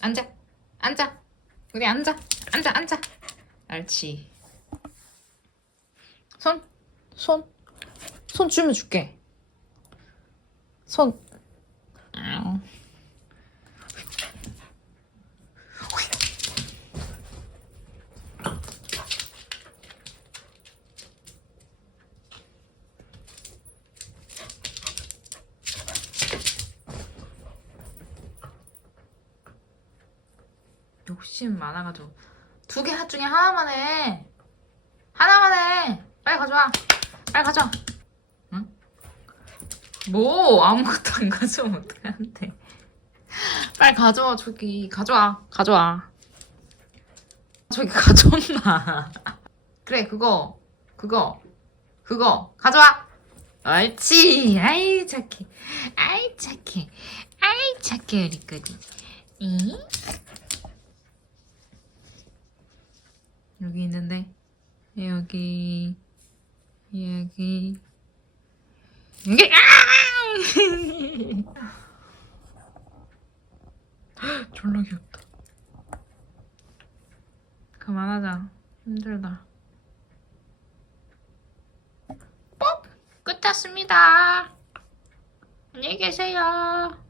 앉아, 앉아. 우리 앉아, 앉아, 앉아. 옳지. 손, 손, 손 주면 줄게. 손. 욕심 많아가지고 두 개 중에 하나만 해. 하나만 해. 빨리 가져와. 빨리 가져와. 응? 뭐 아무것도 안 가져오면 어떡하는데. 빨리 가져와 저기 가져와 가져와. 저기 가져온나. 그래 그거 그거 그거 가져와. 옳지. 아이 착해. 아이 착해. 아이 착해 우리 거지. 응? 여기 있는데 여기 여기 여기 아! 졸라 귀엽다. 그만하자. 힘들다. 뻑 끝났습니다. 안녕히 계세요